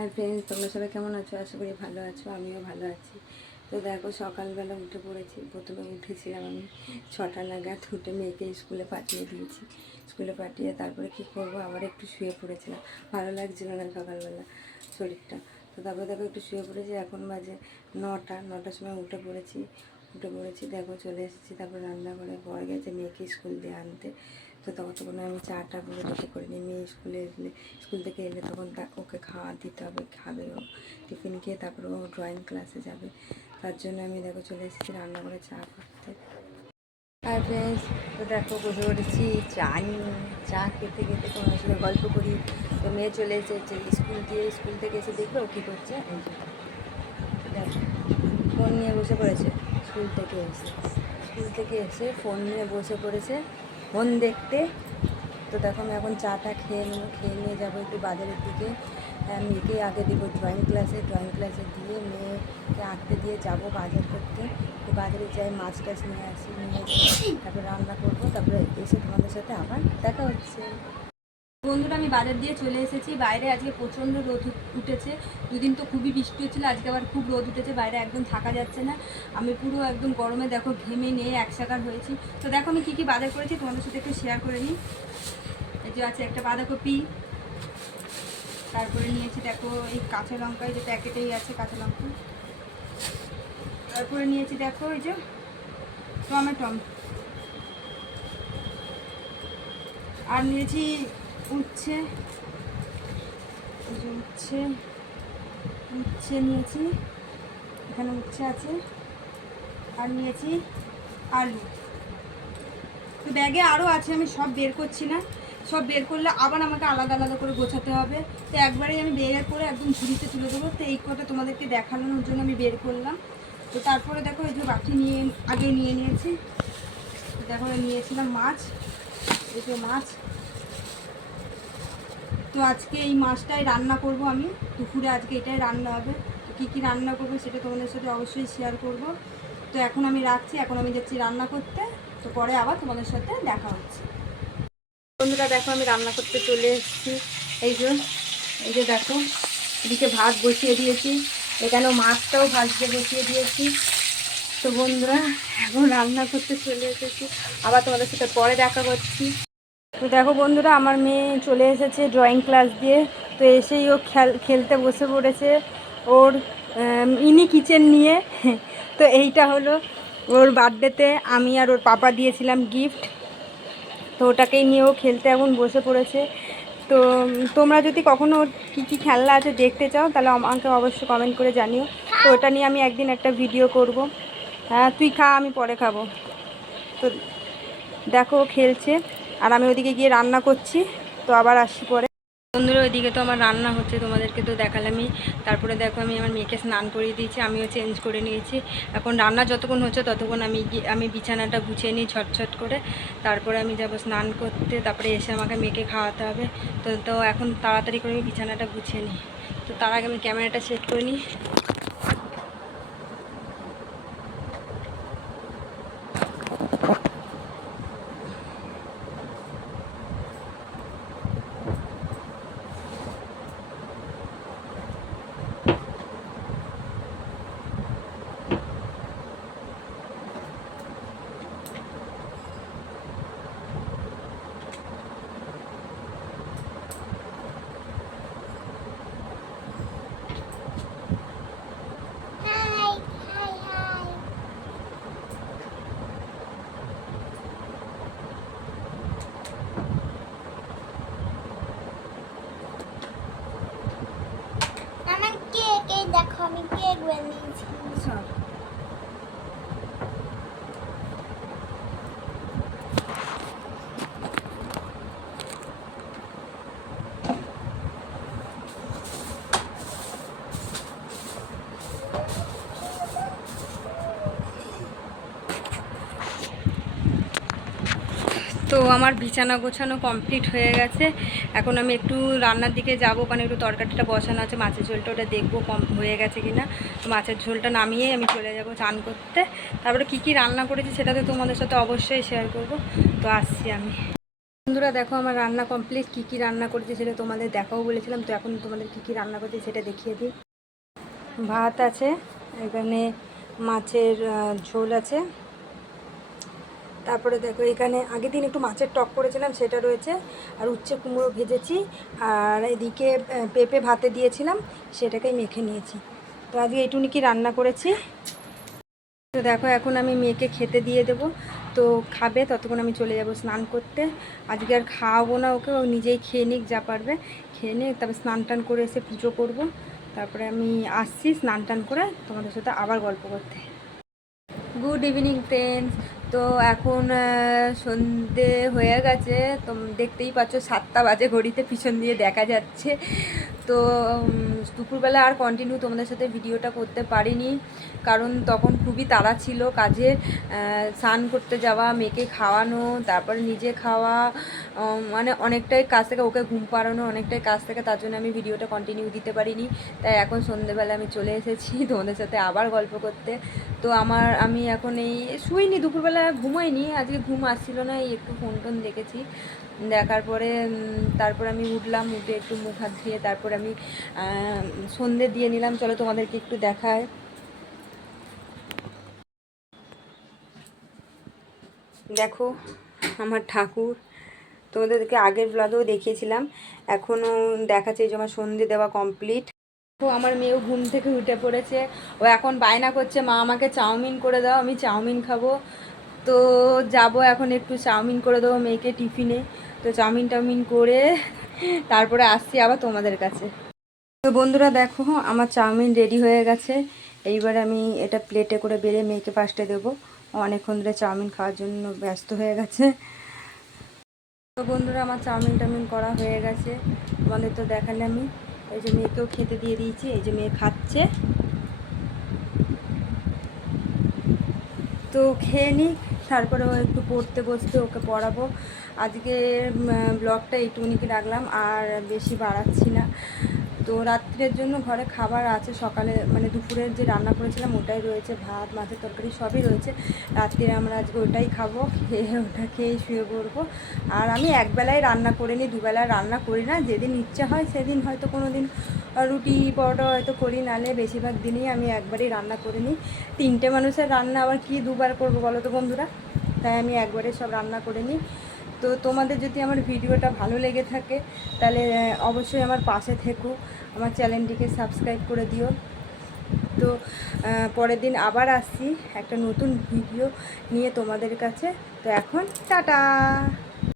Hi friends তোমরা সবাই কেমন আছো? আশা করি ভালো আছো, আমিও ভালো আছি। তো দেখো, সকালবেলা উঠে পড়েছি। প্রথমে উঠেছিলাম আমি ছটা নাগাদ, উঠে মেয়েকে স্কুলে পাঠিয়ে দিয়েছি। স্কুলে পাঠিয়ে তারপরে কী করব? আবার একটু শুয়ে পড়েছিলাম। ভালো লাগছিল না সকালবেলা শরীরটা। তো তারপরে দেখো, একটু শুয়ে পড়েছি। এখন বাজে নটা, নটার সময় উঠে পড়েছি। উঠে পড়েছি, দেখো, চলে এসেছি। তারপর রান্না করে পরে গেছে মেয়েকে স্কুল দিয়ে আনতে। তো তখন তখন আমি চাটা পুরো রেডি করে নিই মেয়ে স্কুলে এলে, স্কুল থেকে এলে তখন তা, ওকে খাওয়া দিতে হবে, খাবে ও, টিফিন খেয়ে তারপর ও ড্রয়িং ক্লাসে যাবে। তার জন্য আমি দেখো চলে এসেছি রান্না করে চা করতে। আর ফ্রেন্ডস তো দেখো বসে পড়েছি চা নিয়ে। চা খেতে খেতে তোমার সাথে গল্প করি। তো মেয়ে চলে এসেছে স্কুল দিয়ে স্কুল থেকে এসে দেখবে ও কী করছে। দেখো ফোন নিয়ে বসে পড়েছে, স্কুল থেকে এসে। স্কুল থেকে এসে ফোন নিয়ে বসে পড়েছে। ফোন দেখতে। তো দেখো আমি এখন চাটা খেয়ে নেব খেয়ে নিয়ে যাব একটু বাজারের দিকে। মেয়েকে আগে দেবো ড্রয়িং ক্লাসে ড্রয়িং ক্লাসে দিয়ে মেয়েকে আঁকতে দিয়ে যাব বাজার করতে। তো বাজারে যাই, মাছ টাছ নিয়ে আসি, নিয়ে তারপরে রান্না করব, তারপরে এসে তোমাদের সাথে আবার দেখা হচ্ছে। বন্ধুরা, আমি বাজার দিয়ে চলে এসেছি। বাইরে আজকে প্রচণ্ড রোদ উঠ- উঠেছে। দুদিন তো খুবই বৃষ্টি হচ্ছিল, আজকে আবার খুব রোদ উঠেছে, বাইরে একদম থাকা যাচ্ছে না। আমি পুরো একদম গরমে দেখো ঘেমে নিয়ে একসাকার হয়েছি। তো দেখো আমি কী কী বাজার করেছি, তোমাদের সাথে একটু শেয়ার করে নিই। এই যে আছে একটা বাঁধাকপি, তারপরে নিয়েছি দেখো এই কাঁচা লঙ্কা, এই যে প্যাকেটেই আছে কাঁচা লঙ্কা। তারপরে নিয়েছি দেখো এই যে টমেটম আর নিয়েছি উচ্ছে উচ্ছে উচ্ছে নিয়েছি। এখানে উচ্ছে আছে, আর নিয়েছি আলু। তো ব্যাগে আরও আছে, আমি সব বের করছি না। সব বের করলে আবার আমাকে আলাদা আলাদা করে গোছাতে হবে। তো একবারেই আমি বের করে একদম ঝুড়িতে তুলে দেবো। তো এই কটা তোমাদেরকে দেখানোর জন্য আমি বের করলাম। তো তারপরে দেখো, এই যে বাকি নিয়ে, আগে নিয়ে নিয়েছি। দেখো, নিয়েছিলাম মাছ। এই যে মাছ। তো আজকে এই মাছটাই রান্না করব আমি। দুপুরে আজকে এটাই রান্না হবে। তো কী কী রান্না করব সেটা তোমাদের সাথে অবশ্যই শেয়ার করব। তো এখন আমি রাখছি, এখন আমি যাচ্ছি রান্না করতে। তো পরে আবার তোমাদের সাথে দেখা হচ্ছে। বন্ধুরা, দেখো আমি রান্না করতে চলে এসেছি। এই যে এই যে দেখো, এদিকে ভাত বসিয়ে দিয়েছি। এখানেও মাছটাও ভাজতে বসিয়ে দিয়েছি। তো বন্ধুরা, এখন রান্না করতে চলে এসেছি। আবার তোমাদের সাথে পরে দেখা করছি তো দেখো বন্ধুরা, আমার মেয়ে চলে এসেছে ড্রয়িং ক্লাস দিয়ে। তো এসেই ও খেলতে বসে পড়েছে ওর ইনি কিচেন নিয়ে। তো এইটা হলো ওর বার্থডেতে আমি আর ওর পাপা দিয়েছিলাম গিফট তো ওটাকেই নিয়ে ও খেলতে এখন বসে পড়েছে। তো তোমরা যদি কখনো ওর কী কী খেলনা আছে দেখতে চাও, তাহলে আমাকে অবশ্যই কমেন্ট করে জানিও। তো ওটা নিয়ে আমি একদিন একটা ভিডিও করব। হ্যাঁ তুই খা, আমি পরে খাব। তো দেখো খেলছে। আর আমি ওদিকে গিয়ে রান্না করছি, তো আবার আসি পরে। বন্ধুরা, ওইদিকে তো আমার রান্না হচ্ছে, তোমাদেরকে তো দেখালামই। তারপরে দেখো, আমি আমার মেয়েকে স্নান করিয়ে দিয়েছি, আমিও চেঞ্জ করে নিয়েছি। এখন রান্না যতক্ষণ হচ্ছে ততক্ষণ আমি আমি বিছানাটা গুছিয়ে নিই ছটছট করে। তারপরে আমি যাব স্নান করতে, তারপরে এসে আমাকে মেয়েকে খাওয়াতে হবে। তো তো এখন তাড়াতাড়ি করে আমি বিছানাটা গুছিয়ে নিই। তো তার আগে আমি ক্যামেরাটা সেট করে নিই Hi, hi, hi. আমার কেক এই দেখো আমি কেক বানিয়েছি সব তো আমার বিছানা গোছানো কমপ্লিট হয়ে গেছে। এখন আমি একটু রান্নার দিকে যাব ওখানে একটু তরকারিটা বসানো আছে, মাছের ঝোলটা ওটা দেখব কম হয়ে গেছে কিনা। তো মাছের ঝোলটা নামিয়ে আমি চলে যাব চান করতে। তারপরে কি কি রান্না করেছি সেটা তো তোমাদের সাথে অবশ্যই শেয়ার করব। তো আসছি আমি। বন্ধুরা, দেখো আমার রান্না কমপ্লিট কী কী রান্না করেছি সেটা তোমাদের দেখাও বলেছিলাম। তো এখন তোমাদের কী কী রান্না করছি সেটা দেখিয়ে দিই। ভাত আছে, এখানে মাছের ঝোল আছে। তারপরে দেখো, এখানে আগের দিন একটু মাছের টক করেছিলাম, সেটা রয়েছে। আর উচ্ছে কুমড়ো ভেজেছি, আর এদিকে পেঁপে ভাতে দিয়েছিলাম, সেটাকেই মেখে নিয়েছি। তো আজকে এইটুনি কি রান্না করেছি? তো দেখো, এখন আমি মেয়েকে খেতে দিয়ে দেবো। তো খাবে, ততক্ষণ আমি চলে যাব স্নান করতে। আজকে আর খাওয়াবো না ওকে, ও নিজেই খেয়ে নিক, যা পারবে। খেয়ে নিক, তারপর স্নান টান করে এসে পুজো করব। তারপরে আমি আসছি স্নান টান করে তোমাদের সাথে আবার গল্প করতে। গুড ইভিনিং ফ্রেন্ডস তো এখন সন্ধে হয়ে গেছে তো দেখতেই পাচ্ছ সাতটা বাজে ঘড়িতে, পিছন দিয়ে দেখা যাচ্ছে। তো দুপুরবেলা আর কন্টিনিউ তোমাদের সাথে ভিডিওটা করতে পারিনি, কারণ তখন খুবই তাড়া ছিল কাজে। স্নান করতে যাওয়া, মেয়েকে খাওয়ানো, তারপর নিজে খাওয়া মানে অনেকটাই কাজ থেকে ওকে ঘুম পাড়ানো, অনেকটাই কাজ থেকে তার জন্য আমি ভিডিওটা কন্টিনিউ দিতে পারিনি। তাই এখন সন্ধেবেলা আমি চলে এসেছি তোমাদের সাথে আবার গল্প করতে। তো আমার, আমি এখন এই শুইনি, দুপুরবেলা ঘুমাইনি, আজকে ঘুম আসছিল না, এই একটু ফোন টোন দেখেছি। দেখার পরে তারপর আমি উঠলাম, উঠে একটু মুখ হাত ধুয়ে তারপর আমি সন্ধে দিয়ে নিলাম। চলো তোমাদেরকে একটু দেখায়। দেখো, আমার ঠাকুর। তোমাদেরকে আগের ব্লগেও দেখিয়েছিলাম। এখনও দেখাচ্ছে যে আমার সন্ধে দেওয়া কমপ্লিট তো আমার মেয়েও ঘুম থেকে উঠে পড়েছে। ও এখন বায়না করছে, মা, আমাকে চাউমিন করে দাও, আমি চাউমিন খাব। তো যাব এখন একটু চাউমিন করে দেবো মেয়েকে টিফিনে। তো চাউমিন টাউমিন করে তারপরে আসছি আবার তোমাদের কাছে। তো বন্ধুরা দেখো, আমার চাউমিন রেডি হয়ে গেছে। এইবার আমি এটা প্লেটে করে বেড়ে মেয়েকে ফার্স্টে দেবো। অনেকক্ষণ ধরে চাউমিন খাওয়ার জন্য ব্যস্ত হয়ে গেছে। তো বন্ধুরা, আমার চাউমিন টাউমিন করা হয়ে গেছে। তোমাদের তো দেখালে আমি। এই যে মেয়েকেও খেতে দিয়ে দিয়েছি, এই যে মেয়ে খাচ্ছে। তো খেয়ে নিই। তারপরে ও একটু পড়তে বসতে ওকে পড়াবো। আজকে ব্লগটা এইটুকুনিকে রাখলাম, আর বেশি বাড়াচ্ছি না। তো রাত্রের জন্য ঘরে খাবার আছে, সকালে মানে দুপুরের যে রান্না করেছিলাম ওটাই রয়েছে, ভাত, মাছের তরকারি সবই রয়েছে। রাত্রে আমরা আজকে ওটাই খাব, খেয়ে ওটা খেয়ে শুয়ে পড়ব। আর আমি একবেলায় রান্না করে নিই দুবেলায় রান্না করি না, যেদিন ইচ্ছা হয় সেদিন হয়তো কোনো দিন রুটি, পরোটা হয়তো করি নালে বেশিরভাগ দিনই আমি একবারই রান্না করে নিই। তিনটে মানুষের রান্না আবার কি দুবার করব বলো তো বন্ধুরা? তাই আমি একবারে সব রান্না করে নিই। তো তোমাদের যদি আমার ভিডিওটা ভালো লেগে থাকে, তাহলে অবশ্যই আমার পাশে থেকো। আমার চ্যানেলটিকে সাবস্ক্রাইব করে দিও। তো পরের দিন আবার আসছি একটা নতুন ভিডিও নিয়ে তোমাদের কাছে। তো এখন টাটা!